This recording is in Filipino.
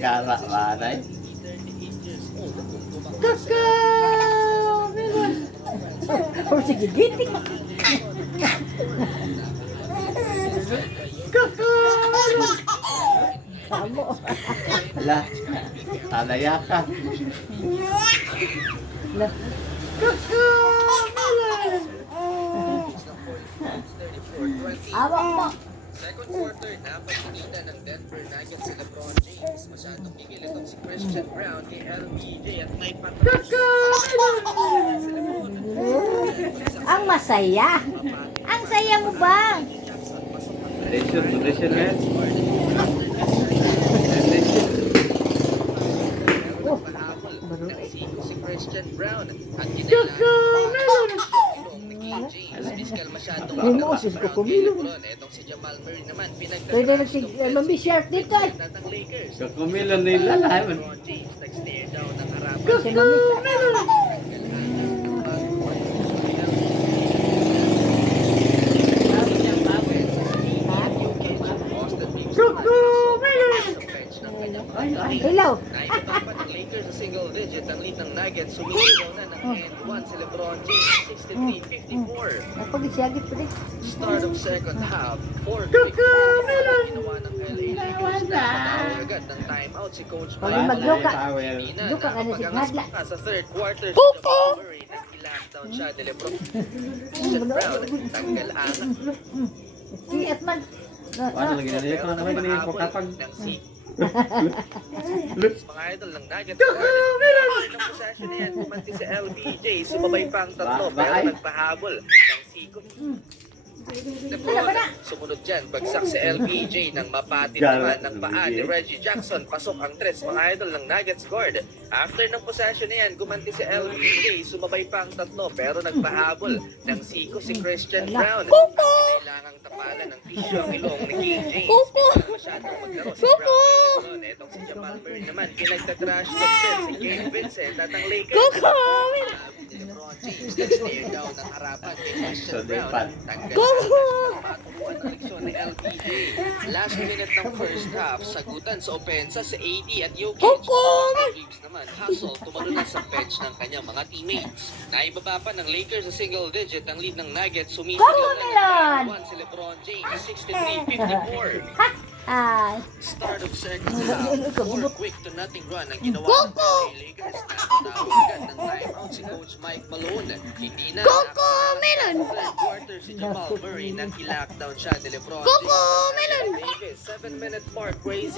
Kara manay. O sige, gitik. Kamu. Ala, talaya ka. Lah. Awak mo. Second quarter na pagkikita ng Denver Nuggets si LeBron James. Masyadong pigil itong si Christian Brown kay LBJ at may patras. Si LeBron Ang masaya. Ang saya mo ba? Tradition yan. Si Christian Brown at kinailangan ni James. Miskal masyadong Limosin ko, kumilo. Etong si Jamal Murray naman Pwede mag-shirt dito eh. ng Lakers. So kumilan nila lahat. LeBron James nag-stare down ng harapan. Si Mami. Hello. Naipatapat ng Lakers sa single digit ang lead ng Nuggets. Sumisigaw na ng end 1 si LeBron James, 63-54. Napag-isyagit pa rin. Start of second half, 4 quick points ginawa ng LA Lakers na matawag agad ng timeout si Coach Pag Mike magluka. Hindi na Luka ka na si nakapagangas Nadla. pa sa third quarter si Jamal Murray nag-lockdown siya ni LeBron. Christian Brown tanggal angat Si Edman. Paano lagi na niya? Kung naman ganyan po kapag... ng si mga idol ng Nuggets ng possession na yan kumanti si LBJ sumabay pa ang tatlo pero nagpahabol ng siko sumunod dyan bagsak si LBJ nang mapatid naman ng paa ni Reggie Jackson pasok ang tres mga idol ng Nuggets guard after ng possession na yan gumanti si LBJ sumabay pa ang tatlo pero nagpahabol ng siko si Christian Brown kailangang tapalan ng tissue ang ilong ni King James masyadong maglaro si Brown etong si Jamal Murray naman pinagtatrash talk si Gabe Vincent at ang Lakers LeBron James nag-stare down ng harapan kay Christian Brown tanggal matukuan ang leksyon ni LBJ last minute ng first half sagutan sa opensa si AD at Jokic Reeves naman hustle tumalo na sa bench ng kanyang mga teammates naibaba pa ng Lakers sa single digit ang lead ng Nuggets sumisigaw na ng 1 si LeBron James 63-54 Ay. Start of second half, 4 quick to nothing run ang ginawa ng LA Lakers na natawag agad ng timeout si Coach Mike Malone. Hindi na Melon! Third quarter si Jamal Murray nag-lockdown siya ni LeBron James. Davis, 7-minute mark, crazy.